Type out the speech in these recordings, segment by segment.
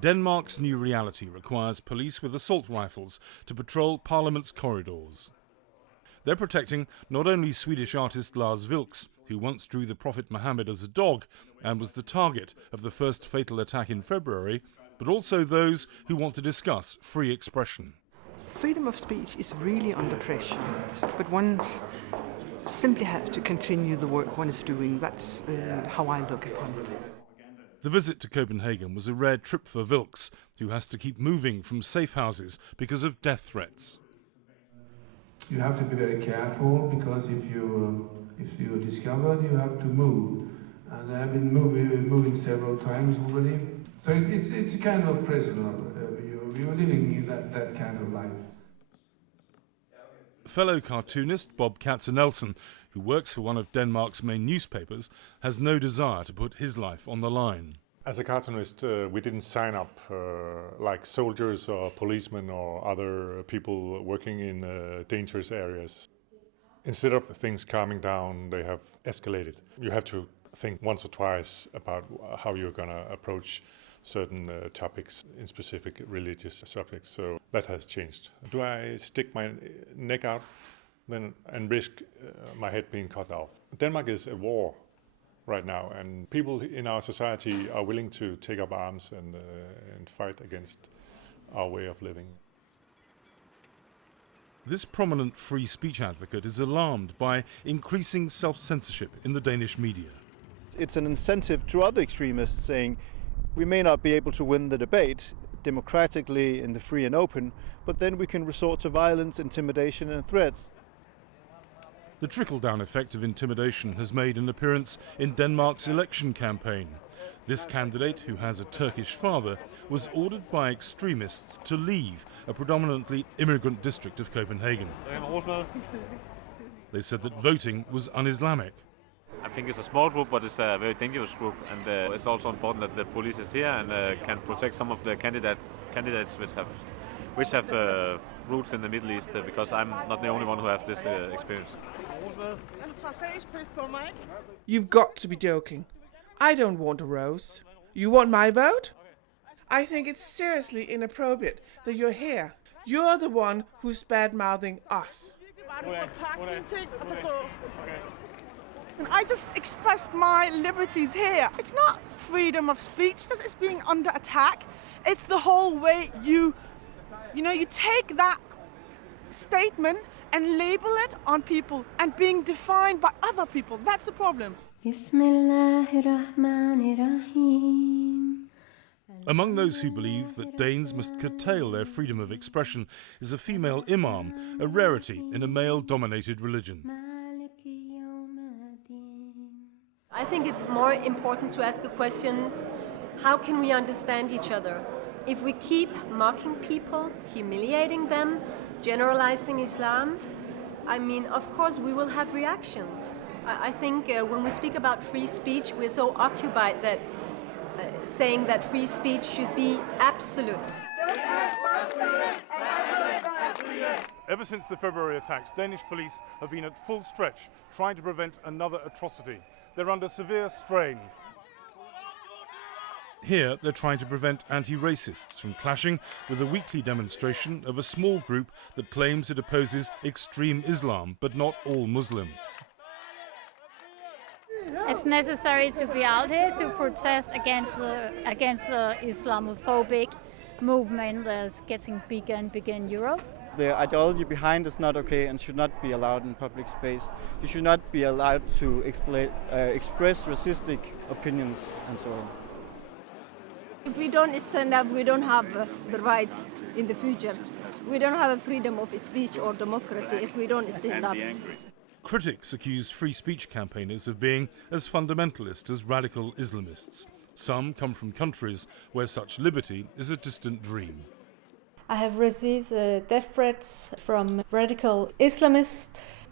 Denmark's new reality requires police with assault rifles to patrol Parliament's corridors. They're protecting not only Swedish artist Lars Vilks, who once drew the Prophet Muhammad as a dog and was the target of the first fatal attack in February, but also those who want to discuss free expression. Freedom of speech is really under pressure, but one simply has to continue the work one is doing. That's how I look upon it. The visit to Copenhagen was a rare trip for Vilks, who has to keep moving from safe houses because of death threats. You have to be very careful, because if you are discovered, you have to move. And I have been moving several times already. So it's a kind of prisoner. You're living in that kind of life. Fellow cartoonist Bob Katzenelson, who works for one of Denmark's main newspapers, has no desire to put his life on the line. As a cartoonist, we didn't sign up like soldiers or policemen or other people working in dangerous areas. Instead of things calming down, they have escalated. You have to think once or twice about how you're going to approach certain topics, in specific religious subjects. So that has changed. Do I stick my neck out then and risk my head being cut off? Denmark is at war right now, and people in our society are willing to take up arms and fight against our way of living. This prominent free speech advocate is alarmed by increasing self-censorship in the Danish media. It's an incentive to other extremists saying, we may not be able to win the debate democratically in the free and open, but then we can resort to violence, intimidation and threats. The trickle-down effect of intimidation has made an appearance in Denmark's election campaign. This candidate, who has a Turkish father, was ordered by extremists to leave a predominantly immigrant district of Copenhagen. They said that voting was un-Islamic. I think it's a small group, but it's a very dangerous group, and it's also important that the police is here and can protect some of the candidates which have roots in the Middle East, because I'm not the only one who have this experience. You've got to be joking. I don't want a rose. You want my vote? I think it's seriously inappropriate that you're here. You're the one who's bad-mouthing us. I just expressed my liberties here. It's not freedom of speech that is being under attack. It's the whole way you take that statement and label it on people and being defined by other people. That's the problem. Among those who believe that Danes must curtail their freedom of expression is a female imam, a rarity in a male-dominated religion. I think it's more important to ask the questions, how can we understand each other? If we keep mocking people, humiliating them, generalizing Islam, I mean, of course we will have reactions. I think when we speak about free speech, we're so occupied that saying that free speech should be absolute. Ever since the February attacks, Danish police have been at full stretch trying to prevent another atrocity. They're under severe strain. Here, they're trying to prevent anti-racists from clashing with a weekly demonstration of a small group that claims it opposes extreme Islam, but not all Muslims. It's necessary to be out here to protest against the Islamophobic movement that's getting bigger and bigger in Europe. The ideology behind is not okay and should not be allowed in public space. You should not be allowed to express racistic opinions and so on. If we don't stand up, we don't have the right in the future. We don't have a freedom of speech or democracy if we don't stand up. Critics accuse free speech campaigners of being as fundamentalist as radical Islamists. Some come from countries where such liberty is a distant dream. I have received death threats from radical Islamists.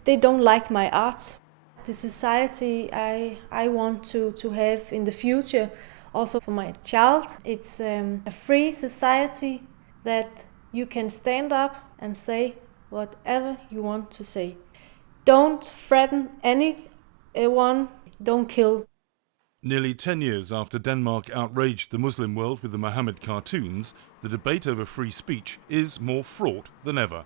They don't like my art. The society I want to have in the future, also for my child, it's a free society that you can stand up and say whatever you want to say. Don't threaten anyone, don't kill. Nearly 10 years after Denmark outraged the Muslim world with the Mohammed cartoons, the debate over free speech is more fraught than ever.